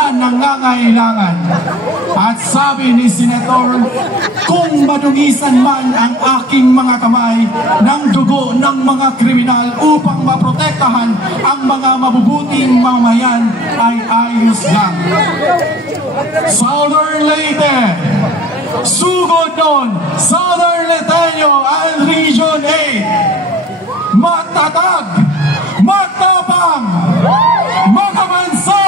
mga nangangailangan. At sabi ni Senator, kung madungisan man ang aking mga kamay ng dugo ng mga kriminal upang maprotektahan ang mga mabubuting mamayan ay ayos lang. Southern Leyte, sugod nun, Southern Leteño and Region 8, matatag, matapang, makabansa,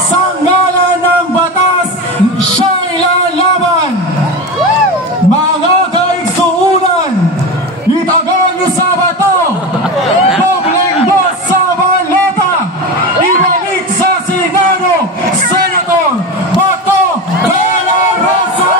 sa ngalan ng batas, siya'y lalaban. Mga kaigsuunan, itagal niyo sa bato, dobleng dos sa balota, ibalik sa Senado, Senator Bato de la Rosa!